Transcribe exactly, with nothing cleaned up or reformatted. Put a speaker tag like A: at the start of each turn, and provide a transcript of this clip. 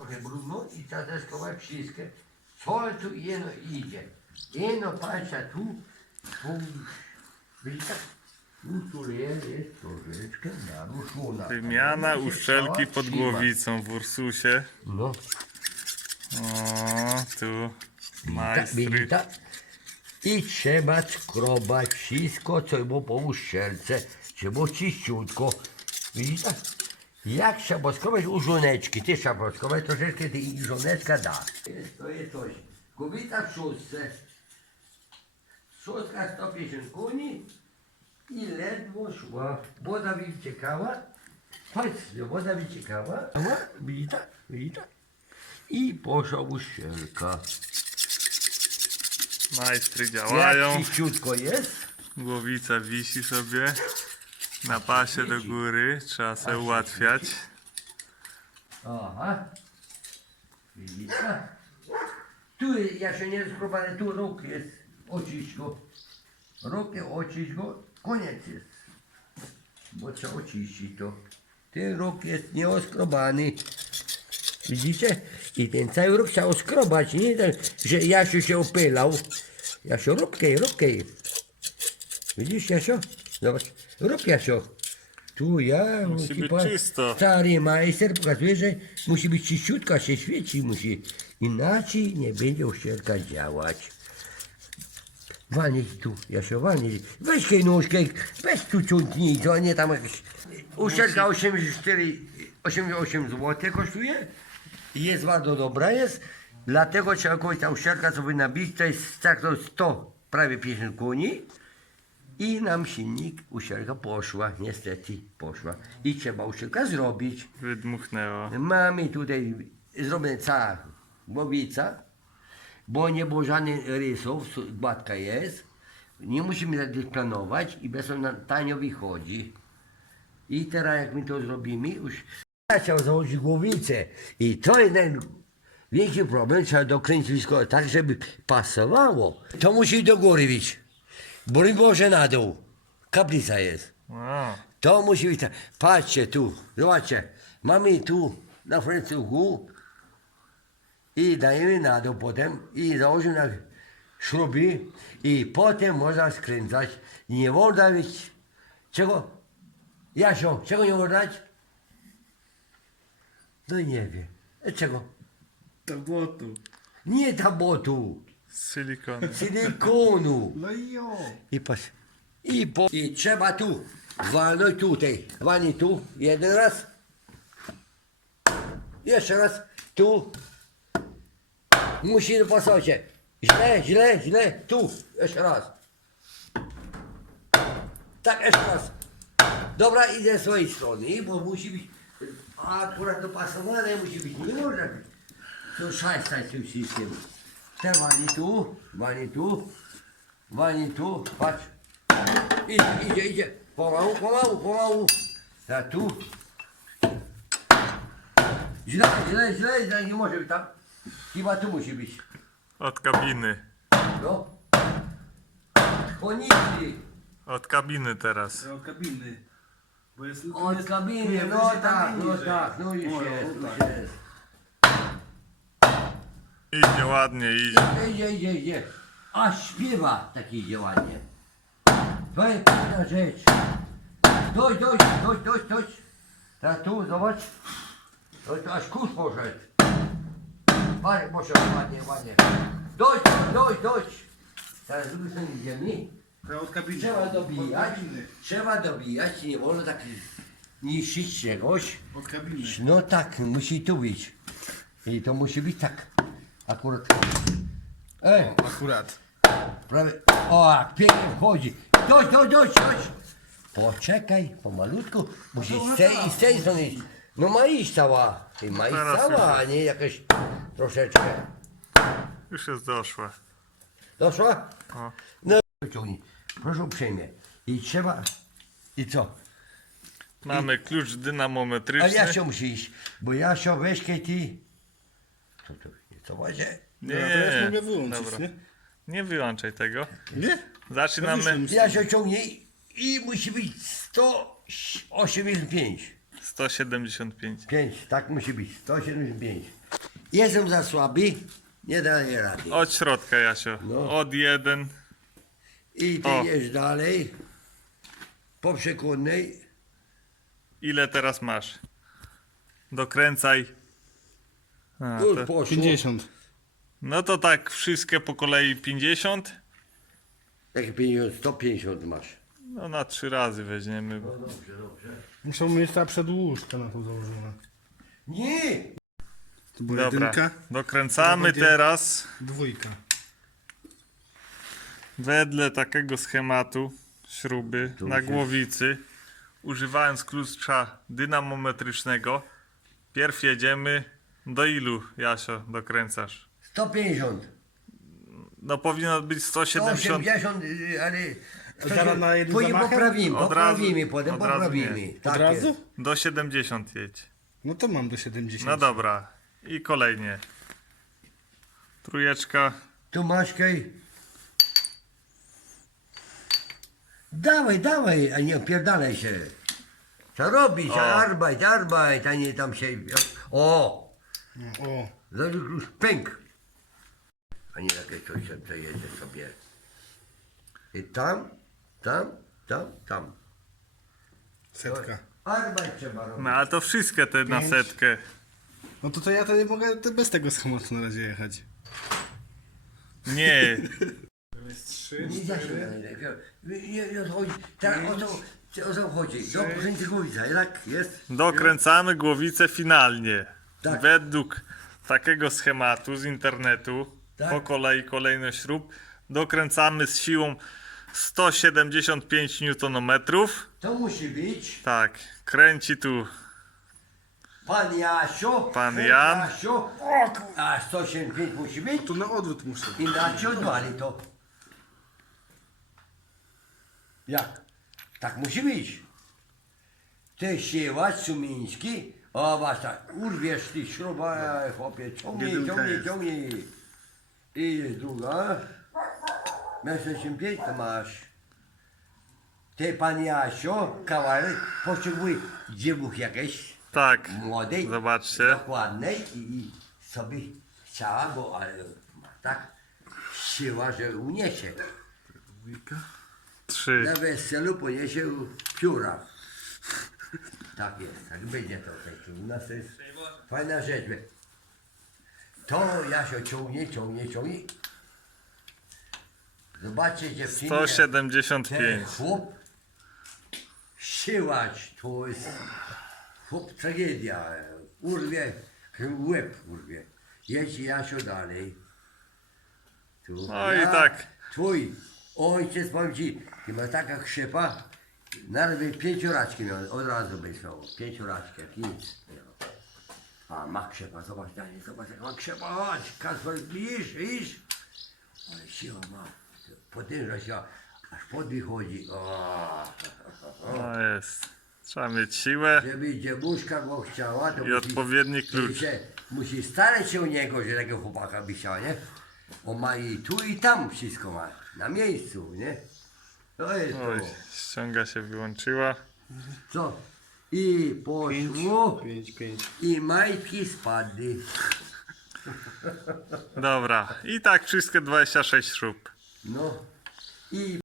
A: trochę brudno i trzeba deskować wszystko. Co tu jeno idzie? Jeno patrza tu, tu, widzicie? Tu, tu jest, jest troszeczkę naruszona.
B: Wymiana uszczelki pod głowicą w Ursusie.
A: No,
B: O, tu majstry.
A: widzicie? I trzeba skrobać wszystko, co było po uszczelce. Trzeba czyściutko. Widzicie? Jak trzeba skrobać u żoneczki, ty trzeba skrobać troszeczkę, ty i żoneczka da. Jest, to jest coś. Głowica w szóstce. Szóstka sto pięćdziesiąt koni i ledwo szła. Woda wyciekała. Patrzcie, woda wyciekała. Widzicie? Widzicie? I poszła uszczelka.
B: Majstry
A: Jak
B: działają.
A: czyściutko jest.
B: Głowica wisi sobie na pasie do góry. Trzeba sobie ułatwiać.
A: Aha. Widzicie? Tu ja się nie skrobany, tu róg jest. Oczyść go. Róg jest, oczyść go. Koniec jest. Bo trzeba oczyścić to. Ten róg jest nieoskrobany. Widzicie? I ten cały róg trzeba oskrobać. Nie ten, że Jasiu się opylał. Jasio, róbkę, róbkę. Widzisz, Jasio? Zobacz. Rób, Jasio. Tu ja
B: Musi być
A: pa-
B: czysto.
A: Stary majster pokazuje, że musi być czyściutka, się świeci musi. Inaczej nie będzie uszczelka działać. Walnij tu, Jasio, walnij. Weź tej nóżkę, weź tu ciągnij, to nie tam jakieś... Uszczelka osiemdziesiąt cztery, osiemdziesiąt osiem złotych kosztuje. I jest bardzo dobra jest. Dlatego trzeba kogoś ta uszczelka sobie nabić, to jest tak to sto, prawie pięćdziesiąt koni. I nam silnik, uszczelka poszła, niestety poszła. I trzeba uszczelka zrobić.
B: Wydmuchnęło.
A: Mamy tutaj zrobiona cała głowica, bo nie było żadnych rysów, gładka jest. Nie musimy tak planować i bez na tanio wychodzi. I teraz jak my to zrobimy, już trzeba założyć głowicę. I to jest największy problem, trzeba dokręcić wszystko tak, żeby pasowało. To musi do góry być. Broń Boże na dół. Kaplica jest.
B: A,
A: To musi być tak. Patrzcie tu, zobaczcie. Mamy tu na francusku i dajemy na dół potem i założymy na śruby i potem można skręcać. Nie wolno mieć czego? Jasio, czego nie wolno dać? No nie wiem. E, czego?
C: Tabotu.
A: Nie tabotu,
B: z silikonu.
A: silikonu.
C: No i jo.
A: I patrz. I, po, I trzeba tu walnąć tutaj. Walnij tu. Jeden raz. Jeszcze raz. Tu. Musi dopasować się. Źle, źle, źle. Tu. Jeszcze raz. Tak, jeszcze raz. Dobra, idę z swojej strony, bo musi być akurat dopasowane, musi być. Nie można być. To szajstać tym wszystkim. Te walnij tu. Walnij tu. Walnij tu. Patrz. Idzie, idzie, idzie. Pomału, pomału, pomału. A tu. Źle, źle, źle, źle, nie może być tam. Chyba tu musi być.
B: Od kabiny.
A: No. Poniżej.
B: Od kabiny teraz.
C: Od kabiny. Bo jest,
A: Od
C: jest-
A: kabiny,
C: jest
A: no
C: tam
A: tak, no
C: niżej.
A: tak, no już
C: O,
A: jest,
C: o,
A: już
C: tak.
A: jest.
B: Idzie ładnie, idzie.
A: Idzie, idzie, idzie. A śpiewa takie działanie. To jest pewna rzecz. Dość, dość, dość, dość, dość. Teraz tu, zobacz. To, to aż kurz poszedł. Parę poszedł, ładnie, ładnie. Dość, dość, dość. Teraz z drugiej strony idziemy.
C: To od kabiny.
A: Trzeba
C: Od
A: dobijać,
C: kabiny.
A: trzeba dobijać, nie wolno tak niszczyć czegoś.
C: Od kabiny.
A: No tak, musi tu być. I to musi być tak. Akurat. Ej,
C: Akurat.
A: prawie. O, jak pięknie wchodzi. Dość, dość, dość, dość. Poczekaj, pomalutku. Musi z tej i z tej strony iść. No ma iść cała. I ma iść
B: Teraz
A: cała,
B: już
A: a nie jakaś troszeczkę.
B: Już jest doszła.
A: Doszła?
B: O.
A: No, ciągnij. Proszę uprzejmie. I trzeba. I co?
B: Mamy klucz
A: Ale
B: dynamometryczny.
A: Jasio musi iść, bo Jasio weź ty. Co to? Co będzie?
B: Nie,
C: No, to ja
B: nie,
C: mogę wyłączyć,
B: dobra.
C: nie?
B: Nie wyłączaj tego.
C: Nie?
B: Zaczynamy
A: Jasio ciągnij i musi być sto osiemdziesiąt pięć.
B: sto siedemdziesiąt pięć.
A: pięć, tak musi być, sto siedemdziesiąt pięć. Jestem za słaby, nie daję rady.
B: Od środka, Jasio.
A: No.
B: Od jeden.
A: I ty
B: O.
A: jesz dalej. Po przekładnej.
B: Ile teraz masz? Dokręcaj. A,
A: Już
B: to,
A: poszło.
C: pięćdziesiąt.
B: no to tak, wszystkie po kolei pięćdziesiąt.
A: Jak pięćdziesiąt, sto pięćdziesiąt masz.
B: No na trzy razy weźmiemy.
A: No dobrze, dobrze.
C: Muszę mieć ta przedłużka na to założona.
A: Nie!
C: To była
B: Dobra,
C: jedynka,
B: dokręcamy
C: będzie-
B: teraz
C: dwójka.
B: wedle takiego schematu śruby
A: Tu
B: na
A: się-
B: głowicy, używając klucza dynamometrycznego. Pierw jedziemy. Do ilu, Jasio, dokręcasz?
A: sto pięćdziesiąt.
B: No powinno być sto
A: sto
B: siedemdziesiąt.
A: osiemdziesiąt, y, ale...
C: Zaraz na jednym
A: Później
C: zamachem?
A: poprawimy,
B: Od razu-
A: poprawimy, potem
B: od razu
A: poprawimy.
B: nie.
A: Tak
C: Od razu?
A: jest.
B: Do siedemdziesiąt jedź.
C: No to mam do siedemdziesięciu.
B: No dobra. I kolejnie. Trójeczka.
A: Tu masz kaj. Dawaj, dawaj, a nie opierdalaj się. Co robisz?
B: O.
A: Arbeit, arbeit, a nie tam się... O!
C: No, o,
A: Zaraz już pęk. A nie takie coś, co jedzie sobie. I tam, tam, tam, tam.
C: setka.
A: Arbeit trzeba robić.
B: No ale to wszystkie te na
C: Pięć.
B: setkę.
C: No to, to ja to nie mogę to bez tego schematu na razie jechać.
B: Nie.
C: Jest trzy,
A: Nie da się nie, nie, nie odchodzi. Teraz o co, o co chodzi? Do procenty głowica, tak? Jest?
B: Dokręcamy głowicę finalnie.
A: Tak.
B: Według takiego schematu z internetu.
A: Tak.
B: Po kolei kolejność śrub. Dokręcamy z siłą sto siedemdziesiąt pięć niutonometrów.
A: To musi być
B: Tak. Kręci tu
A: pan Jasio.
B: Pan Jan.
A: Jasio. A sto siedemdziesiąt pięć musi być.
C: Tu na odwrót muszę.
A: Inaczej odwali to. Jak? Tak musi być. Ty siłacz Sumiński, o was tak, urwiesz ty śruba, chłopie, ciągnij,
C: Jedynka
A: ciągnij,
C: jest.
A: ciągnij. I jest druga. Masz sześćdziesiąt pięć to masz. Ty pan Jasio, kawałek, potrzebuj dziewuch jakieś,
B: tak.
A: młodej,
B: Zobaczcie.
A: dokładnej i, i sobie chciała, bo ale ma tak siła, że uniesie.
C: Dwójka.
B: Trzy.
A: Na weselu poniesie pióra. Tak jest, tak będzie to takie. U nas to jest fajna rzecz. To Jasio ciągnie, ciągnie, ciągnie. Zobaczcie dziewczyny.
B: sto siedemdziesiąt
A: Ten
B: pięć.
A: chłop, siłacz, to jest chłop tragedia. Urwie, łeb urwie. Jedź Jasio dalej. Tu.
B: No i tak.
A: Twój ojciec, powiem ci, ty ma taka krzepa, nawet by pięcioraczki miał, od razu by miał, pięcioraczki, jak nic. miał. A ma krzepa, zobacz dalej, zobacz jak ma krzepa, chodź, Kasper, iż, iż. Ale siła ma, potężna siła, aż pod wychodzi, o.
B: No jest. Trzeba mieć siłę
A: Żeby dziewuszka go chciała, to
B: i
A: musi,
B: odpowiedni klucz.
A: się, musi starać się o niego, że takiego chłopaka by chciała, nie? On ma i tu i tam wszystko ma, na miejscu, nie? To jest
B: Oj,
A: to.
B: ściąga się wyłączyła.
A: Co? I poszło,
C: Pięć, pięć.
A: i majtki spadły.
B: Dobra. I tak wszystkie dwadzieścia sześć śrub.
A: No. I